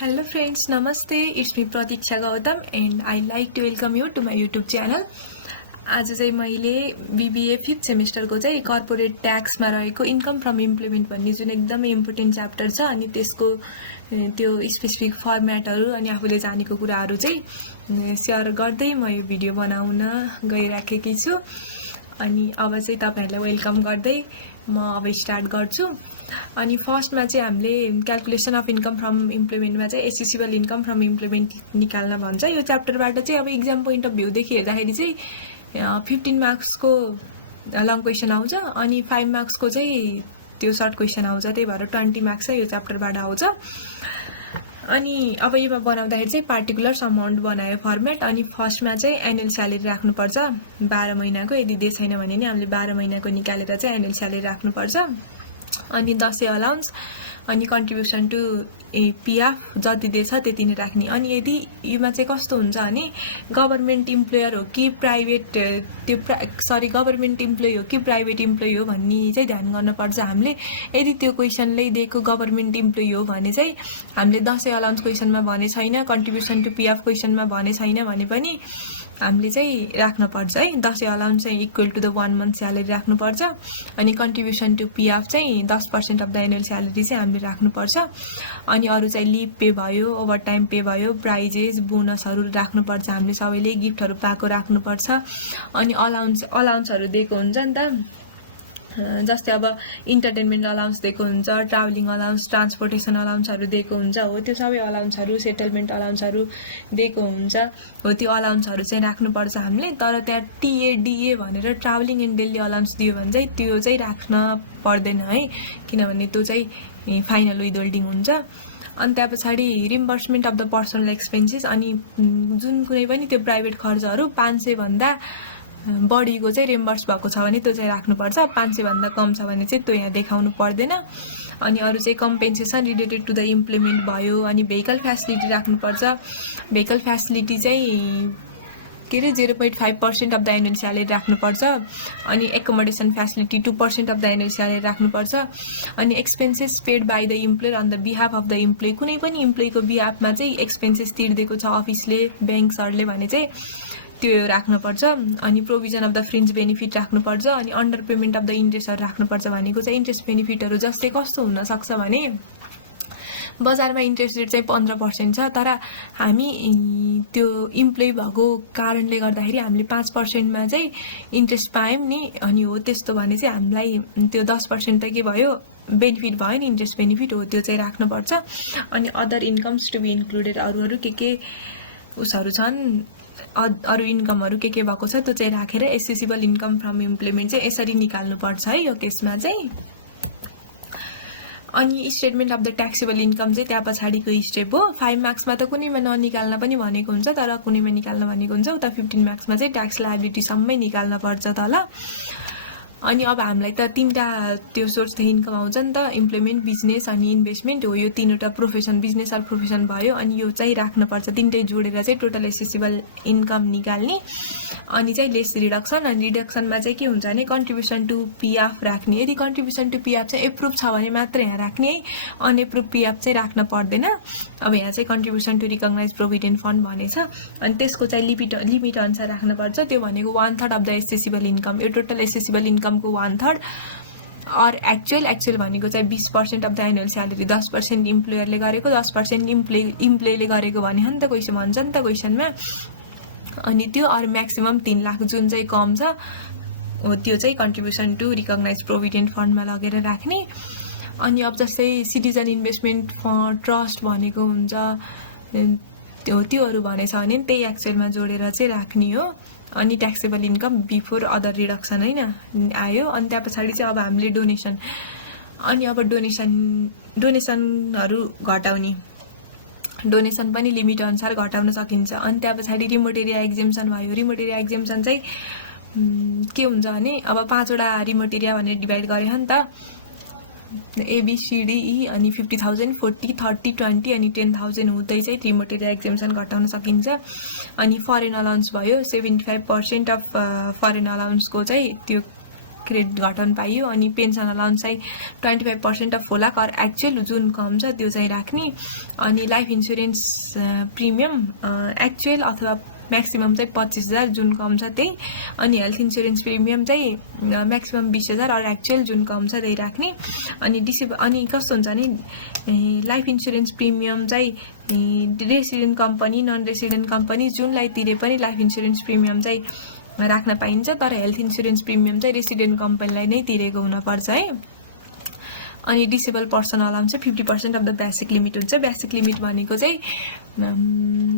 Hello friends, Namaste. It's me Pratiksha Gautam and I like to welcome you to my YouTube channel. आज चाहिँ मैले BBA 5th सेमेस्टरको चाहिँ corporate ट्याक्समा रहेको income from implement भन्ने जुन एकदमै इम्पोर्टेन्ट च्याप्टर छ अनि त्यसको त्यो स्पेसिफिक फर्म्याटहरु अनि आफूले जानेको कुराहरु चाहिँ शेयर गर्दै म यो भिडियो बनाउन गइराखेकी छु। अनि अब चाहिँ तपाईहरुलाई वेलकम गर्दै म अब स्टार्ट गर्छु। अनि फर्स्टमा चाहिँ हामीले क्याल्कुलेसन अफ इन्कम फ्रम इम्प्लिमेन्टमा चाहिँ एसेसिबल इन्कम फ्रम इम्प्लिमेन्ट निकाल्न भन्छ। यो च्याप्टरबाट चाहिँ अब एक्जाम पोइन्ट अफ भ्यू देखि हेर्दाखेरि चाहिँ 15 मार्क्सको लङ क्वेशन आउँछ अनि 5 मार्क्सको चाहिँ त्यो सर्ट क्वेशन आउँछ। त्यही भएर 20 मार्क्स चाहिँ यो च्याप्टरबाट आउँछ। अनि अब योमा बनाउँदाखेरि चाहिँ पार्टिकुलर अमाउन्ट बनायो फर्मेट। अनि फर्स्टमा चाहिँ एनुअल स्यालेरी राख्नुपर्छ 12 महिनाको। यदि दिए छैन भने नि हामीले 12 महिनाको निकालेर चाहिँ एनुअल स्यालेरी राख्नुपर्छ। अनि 10 अलाउन्स अनि कन्ट्रिब्युसन टु पीएफ जति दिएछ त्यति नै राख्ने। अनि यदि योमा चाहिँ कस्तो हुन्छ भने गभर्नमेन्ट इम्प्लोयर हो कि प्राइभेट गभर्नमेन्ट इम्प्लोइ हो कि प्राइभेट इम्प्लोइ हो भन्ने चाहिँ ध्यान गर्नुपर्छ हामीले। यदि त्यो क्वेशनले दिएको गभर्नमेन्ट इम्प्लोइ हो भने चाहिँ हामीले 10 अलाउन्स क्वेशनमा भने छैन, कन्ट्रिब्युसन टु पीएफ क्वेशनमा भने छैन भने पनि हामीले चाहिँ राख्नुपर्छ है। 10 अलाउन्स चाहिँ equal to the 1 month salary राख्नुपर्छ। अनि कन्ट्रिब्युसन टु पीएफ चाहिँ 10% अफ द एनुअल स्यालेरी चाहिँ हामीले राख्नुपर्छ। अनि अरु चाहिँ लिभ पे भयो, ओभरटाइम पे भयो, प्राइजेस बोनसहरु राख्नुपर्छ। हामीले सबैले गिफ्टहरु पाएको राख्नुपर्छ। अनि अलाउन्सहरु दिएको हुन्छ नि त, जस्तै अब इन्टरटेनमेन्ट अलाउन्स दिएको हुन्छ, ट्राभलिङ अलाउन्स, ट्रान्सपोर्टेसन अलाउन्सहरु दिएको हुन्छ। हो त्यो सबै अलाउन्सहरु, सेटलमेन्ट अलाउन्सहरु दिएको हुन्छ। हो त्यो अलाउन्सहरु चाहिँ राख्नुपर्छ हामीले। तर त्यहाँ टीएडीए भनेर ट्राभलिङ एन्ड डेली अलाउन्स दियो भने चाहिँ त्यो चाहिँ राख्न पर्दैन है, किनभने त्यो चाहिँ फाइनल विथहोल्डिङ हुन्छ। अनि त्यहाँ पछाडी reimbursement of the personal expenses अनि जुन कुनै पनि त्यो प्राइभेट खर्चहरु 500 भन्दा बढीको चाहिँ रिम्बर्स भएको छ भने त्यो चाहिँ राख्नुपर्छ। 500 भन्दा कम छ भने चाहिँ त्यो यहाँ देखाउनु पर्दैन। अनि अरु चाहिँ compensation related to the implement भयो। अनि भेहिकल फ्यासिलिटी राख्नुपर्छ। भेहिकल फ्यासिलिटी चाहिँ के रे 0.5% अफ द एनुअल स्यालेरी राख्नुपर्छ। अनि accommodation facility 2% of the annual salary राख्नुपर्छ। अनि expenses paid by the employer on the behalf of the employee, कुनै पनि इम्प्लोइको बिहाफमा चाहिँ एक्सपेन्सेस तिर्दिएको छ अफिसले, ब्याङ्कहरुले भने चाहिँ त्यो राख्नुपर्छ। अनि provision of the fringe benefit राख्नुपर्छ। अनि अन्डर पेमेन्ट अफ द इन्ट्रेस्टहरु राख्नुपर्छ। भनेको चाहिँ इन्ट्रेस्ट बेनिफिटहरु जस्तै कस्तो हुन सक्छ भने बजारमा इन्ट्रेस्ट रेट चाहिँ 15% छ, तर हामी त्यो इम्प्लोइ भएको कारणले गर्दाखेरि हामीले 5% मा चाहिँ इन्ट्रेस्ट पायौं नि। अनि हो त्यस्तो भने चाहिँ हामीलाई त्यो 10% त के भयो, बेनिफिट भयो नि, इन्ट्रेस्ट बेनिफिट हो, त्यो चाहिँ राख्नुपर्छ। अनि other incomes to be included, अरु के उसहरु छन्, अरु इन्कमहरु के भएको छ त्यो चाहिँ राखेर एसेसिबल इन्कम फ्रम इम्प्लिमेन्ट चाहिँ यसरी निकाल्नु पर्छ है यो केसमा चाहिँ। अनि statement of the taxable income चाहिँ त्यहाँ पछाडीको स्टेप हो। 5 मार्क्समा त कुनैमा ननिकाल्न पनि भनेको हुन्छ, तर कुनैमा निकाल्न भनेको हुन्छ। उता 15 मार्क्समा चाहिँ ट्याक्स लायबिलिटी सम्मै निकाल्न पर्छ तल। अनि अब हामीलाई त तीनटा त्यो सोर्स द इन्कम आउँछ नि त, इम्प्लिमेन्ट, बिजनेस अनि इन्भेस्टमेन्ट हो। यो तीनवटा प्रोफेसन, बिजनेस अर प्रोफेसन भयो। अनि यो चाहिँ राख्नुपर्छ, तीनटै जोडेर चाहिँ टोटल एसेसिबल इन्कम निकाल्ने। अनि चाहिँ लेस रिडक्सन। अनि रिडक्सनमा चाहिँ के हुन्छ भने कन्ट्रिब्युसन टु पीएफ राख्ने। यदि कन्ट्रिब्युसन टु पीएफ चाहिँ एप्रुभ छ भने मात्र यहाँ राख्ने है, अनएप्रुभ पीएफ चाहिँ राख्न पर्दैन। अब यहाँ चाहिँ contribution to recognise provident fund भनेछ। अनि त्यसको चाहिँ लिमिट अनुसार राख्नुपर्छ। त्यो भनेको 1/3 अफ द एसेसिबल इन्कम। यो टोटल एसेसिबल इन्कमको 1/3 और एक्चुअल भनेको चाहिँ 20% अफ द एनुअल स्यालेरी। 10% इम्प्लोयरले गरेको, 10% इम्प्लोइले गरेको भने हो नि त क्वेशन भन्छ नि त क्वेशनमा। अनि त्यो अर म्याक्सिमम 3 लाख जुन चाहिँ कम छ हो त्यो चाहिँ कन्ट्रिब्युसन टु रिकग्नाइज प्रोभिडेन्ट फन्डमा लगेर राख्ने। अनि अब जस्तै सिटिजन इन्भेस्टमेन्ट फन्ड, ट्रस्ट भनेको हुन्छ, त्योहरू भनेछ भने त्यही एक्चुअलमा जोडेर चाहिँ राख्ने हो। अनि taxable income before other reduction हैन आयो। अनि त्यहाँ पछाडी चाहिँ अब हामीले डोनेसन, अनि अब डोनेसनहरु घटाउने, डोनेसन पनि लिमिट अनुसार घटाउन सकिन्छ। अनि त्यहाँ पछाडी रिमोट एरिया एक्जेम्पसन भयो। रिमोट एरिया एक्जेम्पसन चाहिँ के हुन्छ भने अब 5 वटा रिमोट एरिया भनेर डिभाइड गरे हो नि त, ABCDE अनि 50,000, 40, 30, 20 अनि 10,000 हुँदै चाहिँ रिमोट एरिया एक्जेम्पसन घटाउन सकिन्छ। अनि फरेन अलाउन्स भयो। 75% अफ फरेन अलाउन्सको चाहिँ त्यो क्रेडिट घटाउन पाइयो। अनि पेन्सन अलाउन्स चाहिँ 25% अफ होला कर एक्चुअल जुन कम छ त्यो चाहिँ राख्ने। अनि लाइफ इन्सुरेन्स प्रिमियम एक्चुअल अथवा म्याक्सिमम चाहिँ 25,000 जुन कम छ त्यही। अनि हेल्थ इन्सुरेन्स प्रिमियम चाहिँ म्याक्सिमम 20,000 और एक्चुअल जुन कम छ त्यही राख्ने। अनि कस्तो हुन्छ नि लाइफ इन्सुरेन्स प्रिमियम चाहिँ resident company non resident company जुनलाई तिरे पनि लाइफ इन्सुरेन्स प्रिमियम चाहिँ राख्न पाइन्छ। तर हेल्थ इन्सुरेन्स प्रिमियम चाहिँ रेसिडेन्ट कम्पनीलाई नै तिरेको हुनुपर्छ है। अनि डिसेबल पर्सन अलाउन्स चाहिँ 50% अफ द बेसिक लिमिट हुन्छ। बेसिक लिमिट भनेको चाहिँ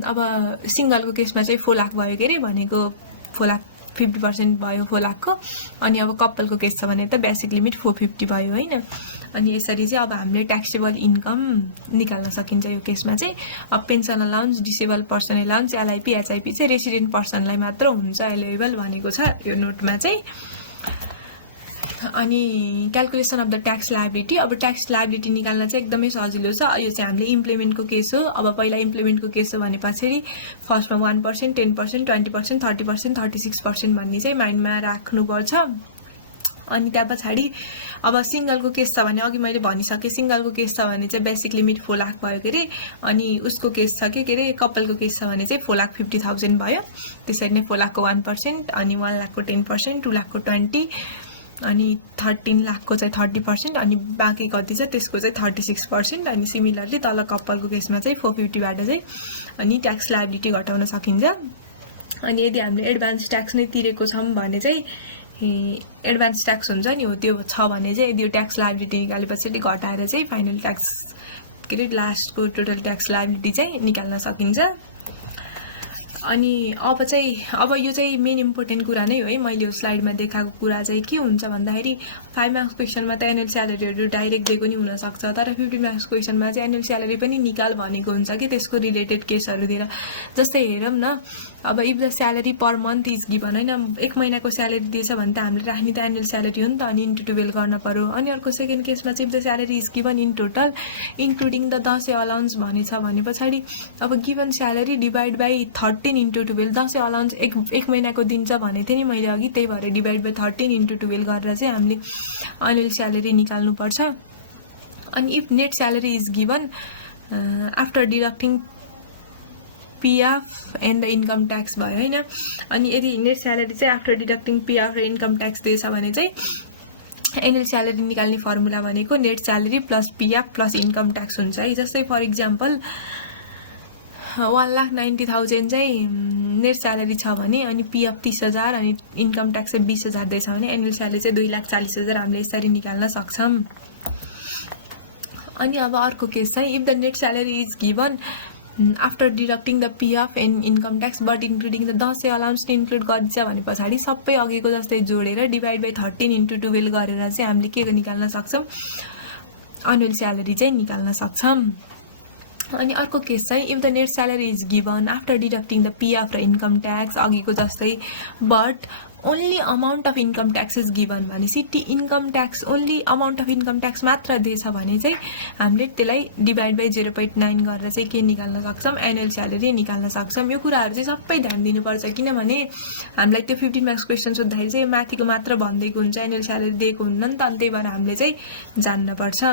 अब सिङ्गलको केसमा चाहिँ 4 लाख भयो के अरे, भनेको 4 लाख 50% भयो 4 लाखको। अनि अब कपलको केस छ भने त बेसिक लिमिट 450 भयो होइन। अनि यसरी चाहिँ अब हामीले ट्याक्सेबल इन्कम निकाल्न सकिन्छ यो केसमा चाहिँ। अब pension allowance, disable person allowance, LIP HIP चाहिँ रेसिडेन्ट पर्सनलाई मात्र हुन्छ एलिजिबल भनेको छ यो नोटमा चाहिँ। अनि calculation of the tax liability. अब ट्याक्स लायबिलिटी निकाल्न चाहिँ एकदमै सजिलो छ। यो चाहिँ हामीले इम्प्लिमेन्टको केस हो। अब पहिला इम्प्लिमेन्टको केस हो भने पछाडि फर्स्टमा 1%, 10%, 20%, 30%, 36% भन्ने चाहिँ माइन्डमा राख्नुपर्छ। अनि त्यहाँ पछाडि अब सिङ्गलको केस छ भने अघि मैले भनिसकेँ, सिङ्गलको केस छ भने चाहिँ बेसिक लिमिट 4 लाख भयो के अरे। अनि उसको केस छ के अरे कपलको केस छ भने चाहिँ 4,50,000 भयो। त्यसरी नै 4 लाखको 1%, अनि 1 लाखको 10%, 2 लाखको 20%, अनि 13 लाखको चाहिँ 30%, अनि बाँकी कति छ त्यसको चाहिँ 36%। अनि सिमिलरली तल कपलको केसमा चाहिँ 450बाट चाहिँ अनि ट्याक्स लायबिलिटी घटाउन सकिन्छ। अनि यदि हामीले एडभान्स ट्याक्स नै तिरेको छौँ भने चाहिँ एडभान्स ट्याक्स हुन्छ नि हो, त्यो छ भने चाहिँ यदि यो ट्याक्स लायबिलिटी निकालेपछि घटाएर चाहिँ फाइनल ट्याक्स के अरे लास्टको टोटल ट्याक्स लायबिलिटी चाहिँ निकाल्न सकिन्छ। अनि अब यो चाहिँ मेन इम्पोर्टेन्ट कुरा नै हो है। मैले यो स्लाइडमा देखाएको कुरा चाहिँ के हुन्छ भन्दाखेरि 5 मार्क्स क्वेसनमा त एनुअल स्यालेरीहरू डाइरेक्ट दिएको नि हुनसक्छ, तर 50 मार्क्स क्वेसनमा चाहिँ एनुअल स्यालेरी पनि निकाल भनेको हुन्छ कि त्यसको रिलेटेड केसहरूतिर। जस्तै हेरौँ न, अब if the salary per month is given होइन, 1 महिनाको स्यालेरी दिएछ भने त हामीले राख्ने त एनुअल स्यालेरी हो नि त, अनि इन्टु 12 गर्न पर्यो। अनि अर्को सेकेन्ड केसमा चाहिँ if the salary is given in total including the Dashain allowance भनेछ भने पछाडि अब given salary divide by 13 into 12, Dashain allowance एक महिनाको दिन्छ भनेको थिएँ नि मैले अघि, त्यही भएर डिभाइड बाई 13 इन्टु 12 गरेर चाहिँ हामीले एनुअल स्यालेरी निकाल्नुपर्छ। अनि if net salary is given after deducting PF and the income tax भयो होइन। अनि यदि नेट स्यालेरी चाहिँ आफ्टर डिडक्टिङ पिएफ र इन्कम ट्याक्स दिएछ भने चाहिँ एनुअल स्यालेरी निकाल्ने फर्मुला भनेको net salary plus PF plus income tax हुन्छ है। जस्तै फर इक्जाम्पल 1,90,000 चाहिँ नेट स्यालेरी छ भने अनि पिएफ 30,000 अनि इन्कम ट्याक्स चाहिँ 20,000 दिएछ भने एनुअल स्यालेरी चाहिँ 2,40,000 हामीले यसरी निकाल्न सक्छौँ। अनि अब अर्को केस चाहिँ if the net salary is given after deducting the PF and income tax but including the Dashain allowance include गरिन्छ भने पछाडि सबै अघिको जस्तै जोडेर डिभाइड बाई 13 इन्टु 12 गरेर चाहिँ हामीले के निकाल्न सक्छौँ, एनुअल स्यालेरी चाहिँ निकाल्न सक्छौँ। अनि अर्को केस चाहिँ if the net salary is given after deducting the PF र इन्कम ट्याक्स अघिको जस्तै but only amount of income tax is given भनेपछि ती income tax only amount of income tax मात्र दिएछ भने चाहिँ हामीले त्यसलाई डिभाइड बाई 0.9 गरेर चाहिँ के निकाल्न सक्छौँ, एनुअल स्यालेरी निकाल्न सक्छौँ। यो कुराहरू चाहिँ सबै ध्यान दिनुपर्छ किनभने हामीलाई त्यो 15 मार्क्स क्वेसन सोद्धाखेरि चाहिँ माथिको मात्र भनिदिएको हुन्छ, एनुअल स्यालेरी दिएको हुन्न नि त, अनि त्यही भएर हामीले चाहिँ जान्नुपर्छ।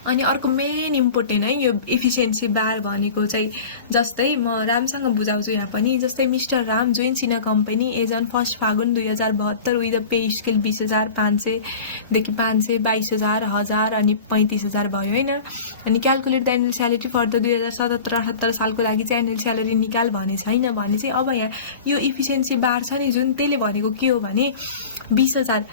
अनि अर्को मेन इम्पोर्टेन्ट है यो इफिसियन्सी बार भनेको चाहिँ जस्तै म रामसँग बुझाउँछु यहाँ पनि। जस्तै mister Ram joins in a company as on 1 Phagun 2072 with the pay scale 20,500 देखि 500, 22,000, 1000 अनि 35,000 भयो होइन। अनि calculate the annual salary for the 2077-78 सालको लागि चाहिँ एनुअल स्यालेरी निकाल भने छैन भने चाहिँ अब यहाँ यो इफिसियन्सी बार छ नि जुन त्यसले भनेको के हो भने 20,000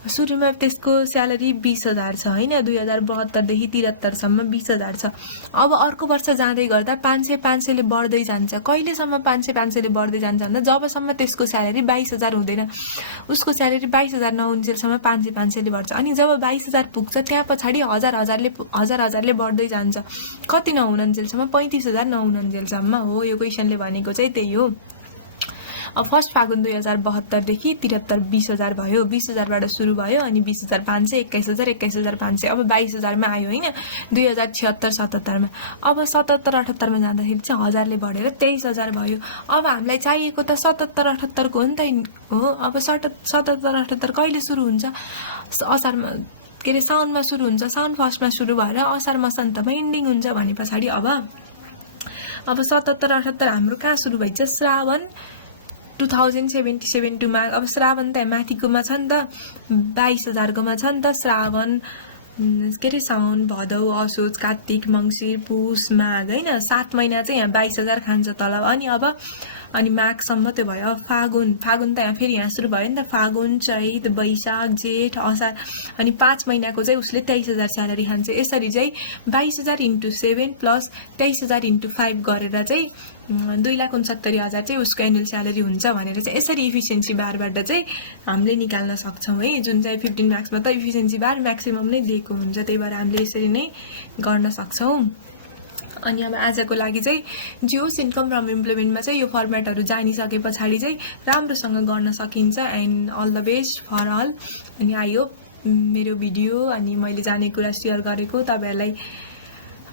सुरुमा त्यसको स्यालेरी 20,000 छ होइन, 2072 देखि 73 सम्म 20,000 छ। अब अर्को वर्ष जाँदै गर्दा 500 ले बढ्दै जान्छ। कहिलेसम्म 500 ले बढ्दै जान्छ भन्दा जबसम्म त्यसको स्यालेरी 22,000 हुँदैन, उसको स्यालेरी 22,000 नहुन्जेलसम्म 500 ले बढ्छ। अनि जब 22,000 पुग्छ त्यहाँ पछाडि हजार ले बढ्दै जान्छ, कति नहुन्जेलसम्म 35,000 नहुन्जेलसम्म हो। यो क्वेसनले भनेको चाहिँ त्यही हो। अब फर्स्ट फागुन 2072 देखि 73 20,000 भयो, 20,000बाट सुरु भयो अनि 20,500 21,000 21,500 अब 22,000 मा आयो हैन 2076 77 मा। अब 77 78 मा जाँदाखेरि चाहिँ 1000 ले बढेर 23,000 भयो। अब हामीलाई चाहिएको त 77 78 को हो नि त हो। अब 77 78 कहिले सुरु हुन्छ? असारमा के रे साउनमा सुरु हुन्छ, साउन फर्स्टमा सुरु भएर असार मसान्तमा एन्डिङ हुन्छ भने पछाडि अब 77 78 हाम्रो कहाँ सुरु भइन्छ? श्रावण 2077 मा। अब श्रावण त माथिकोमा छ नि त 22,000 कोमा छ नि त श्रावण के रे साउन भदौ असोज कार्तिक मङ्सिर पुष माघ हैन 7 महिना चाहिँ यहाँ 22,000 खान्छ तल। अनि माघसम्म त्यो भयो। फागुन त यहाँ फेरि यहाँ सुरु भयो नि त फागुन चैत वैशाख जेठ असार अनि 5 महिनाको चाहिँ उसले 23,000 स्यालेरी खान्छ। यसरी चाहिँ 22,000 × 7 प्लस 23,000 × 5 गरेर चाहिँ 2,69,000 चाहिँ उसको एनुअल स्यालेरी हुन्छ भनेर चाहिँ यसरी इफिसियन्सी बारबाट चाहिँ हामीले निकाल्न सक्छौँ है। जुन चाहिँ 15 मार्क्समा त इफिसियन्सी बार म्याक्सिमम नै दिएको हुन्छ, त्यही भएर हामीले यसरी नै गर्न सक्छौँ। अनि अब आजको लागि चाहिँ जे होस् इन्कम फ्रम इम्प्लोइमेन्टमा चाहिँ यो फर्मेटहरू जानिसके पछाडि चाहिँ राम्रोसँग गर्न सकिन्छ। And all the best for all. अनि आई होप मेरो भिडियो अनि मैले जानेको कुरा सेयर गरेको तपाईहरुलाई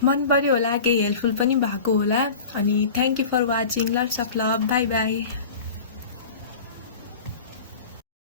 मन पर्यो होला, केही हेल्पफुल पनि भएको होला। अनि thank you for watching. Lots of love. Bye by.